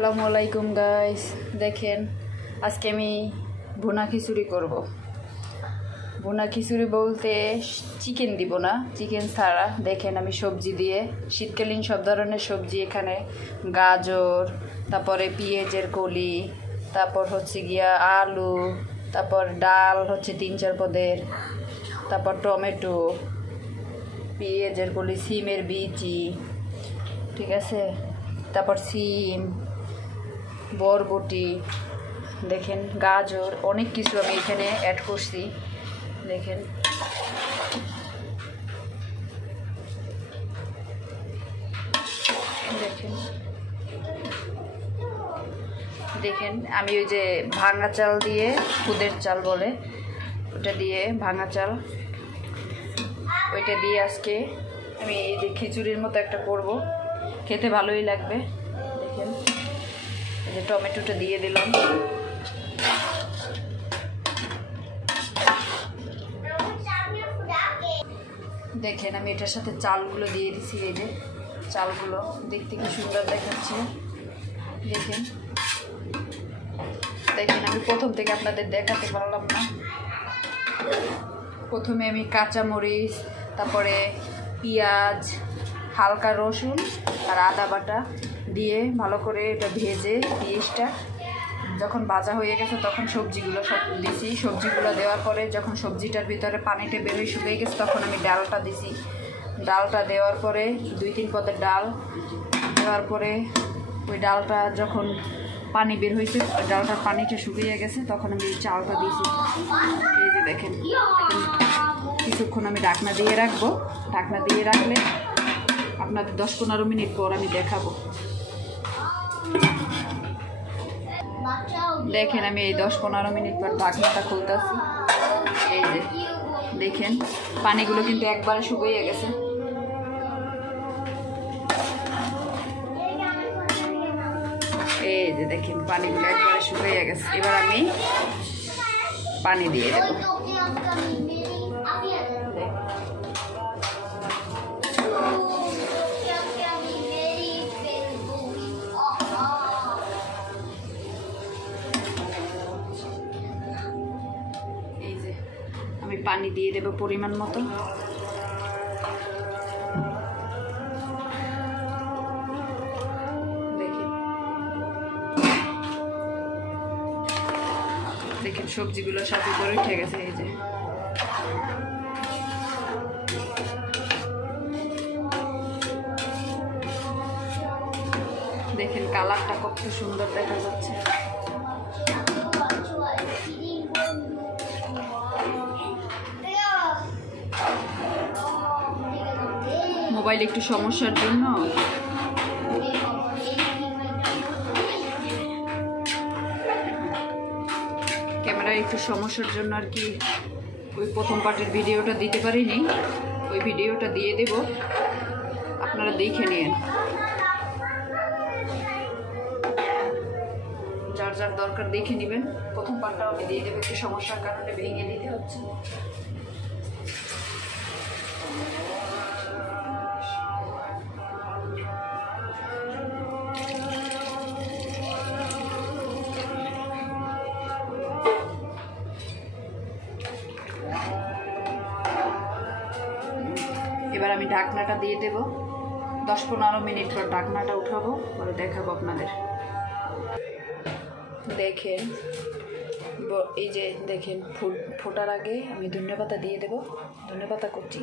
আসসালামু আলাইকুম গাইস, দেখেন আজকে আমি ভুনা খিচুড়ি করব। ভুনা খিচুড়ি বলতে চিকেন দিব না, চিকেন ছাড়া। দেখেন আমি সবজি দিয়ে, শীতকালীন সব ধরনের সবজি, এখানে গাজর, তারপরে পেঁয়াজের কলি, তারপর হচ্ছে গিয়া আলু, তারপর ডাল হচ্ছে 3-4 পদের, তারপর টমেটো, পেঁয়াজের কলি, সিমের বিচি, ঠিক আছে, তারপর সিম, বরবটি, দেখেন গাজর, অনেক কিছু আমি এখানে অ্যাড করছি। দেখেন দেখেন দেখেন আমি ওই যে ভাঙা চাল দিয়ে, খুদের চাল বলে, ওটা দিয়ে, ভাঙা চাল, ওইটা দিয়ে আজকে আমি এই যে খিচুড়ির মতো একটা করব, খেতে ভালোই লাগবে। দেখেন এই যে টমেটোটা দিয়ে দিলাম, দেখেন আমি এটার সাথে চালগুলো দিয়ে দিছি। এই যে চালগুলো দেখতে কি সুন্দর দেখাচ্ছে। দেখেন দেখেন আমি প্রথম থেকে আপনাদের দেখাতে পারলাম না। প্রথমে আমি কাঁচামরিচ, তারপরে পেঁয়াজ, হালকা রসুন আর আদা বাটা দিয়ে ভালো করে এটা ভেজে, পেঁয়াজটা যখন ভাজা হয়ে গেছে তখন সবজিগুলো সব দিছি। সবজিগুলো দেওয়ার পরে যখন সবজিটার ভিতরে পানিটা বেরোয় শুকিয়ে গেছে তখন আমি ডালটা দিছি। ডালটা দেওয়ার পরে 2-3 পদের ডাল দেওয়ার পরে ওই ডালটা যখন পানি বের হয়েছে, ডালটার পানিটা শুকিয়ে গেছে তখন আমি চালটা দিয়েছি। এই যে দেখেন কিছুক্ষণ আমি ঢাকনা দিয়ে রাখবো। ঢাকনা দিয়ে রাখলে আপনাদের 10-15 মিনিট পর আমি দেখাবো। দেখেন আমি এই 10-15 মিনিট পর ঢাকনাটা খুলতেছি। এই যে দেখেন পানিগুলো কিন্তু একবারে শুকিয়ে গেছে। এই যে দেখেন পানিগুলো একবারে শুকিয়ে গেছে। এবার আমি পানি দিয়ে দেব। এই যে আমি পানি দিয়ে দেব পরিমাণ মতো। দেখেন সবজিগুলো সাথে করে উঠে গেছে। এই যে দেখেন কালারটা কত সুন্দর দেখা যাচ্ছে। মোবাইল একটু সমস্যার জন্য ক্যামেরার একটু সমস্যার জন্য আর কি ওই প্রথম পার্টের ভিডিওটা দিতে পারিনি। ওই ভিডিওটা দিয়ে দেব, আপনারা দেখে নিন। যার যার দরকার দেখে নেবেন। প্রথম পার্টটাও আমি দিয়ে দেবো, একটু সমস্যার কারণে ভেঙে দিতে হচ্ছে। এবার আমি ঢাকনাটা দিয়ে দেব। 10-15 মিনিট পর ঢাকনাটা উঠাবো, পরে দেখাবো আপনাদের। দেখেন এই যে দেখেন ফোটার আগে আমি ধনেপাতা দিয়ে দেব। ধনেপাতা কুচি।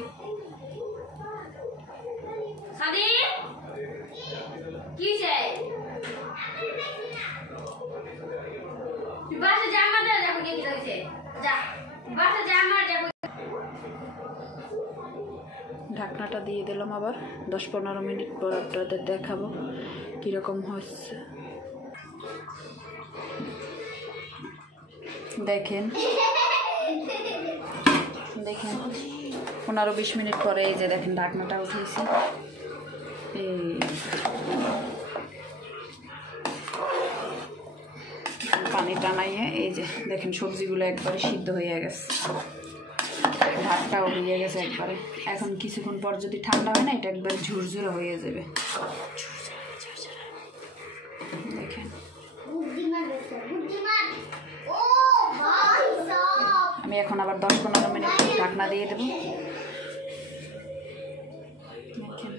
ঢাকনাটা দিয়ে দিলাম। আবার 10-15 মিনিট পর আপনাদের দেখাবো কীরকম হচ্ছে। দেখেন দেখেন 15-20 মিনিট পরে এই যে দেখেন ঢাকনাটা উঠেছি। পানি টানাইয়ে এই যে দেখেন সবজিগুলো একবারে সিদ্ধ হয়ে গেছে, ভাতটাও হয়ে গেছে একবারে। এখন কিছুক্ষণ পর যদি ঠান্ডা হয় না, এটা একবারে ঝুরঝুরে হয়ে যাবে। দেখেন দেখেন আমি এখন আবার 10-15 মিনিট ঢাকনা দিয়ে দেবো। দেখেন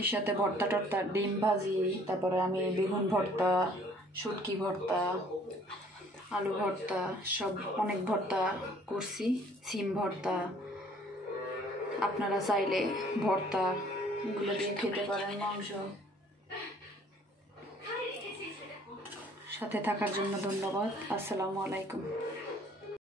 এর সাথে ভর্তা টর্তা, ডিম ভাজি, তারপরে আমি বেগুন ভর্তা, শুটকি ভর্তা, আলু ভর্তা, সব অনেক ভর্তা করছি, সিম ভর্তা। আপনারা চাইলে ভর্তা এগুলো দিয়ে খেতে পারেন। মাংস সাথে থাকার জন্য ধন্যবাদ। আসসালামু আলাইকুম।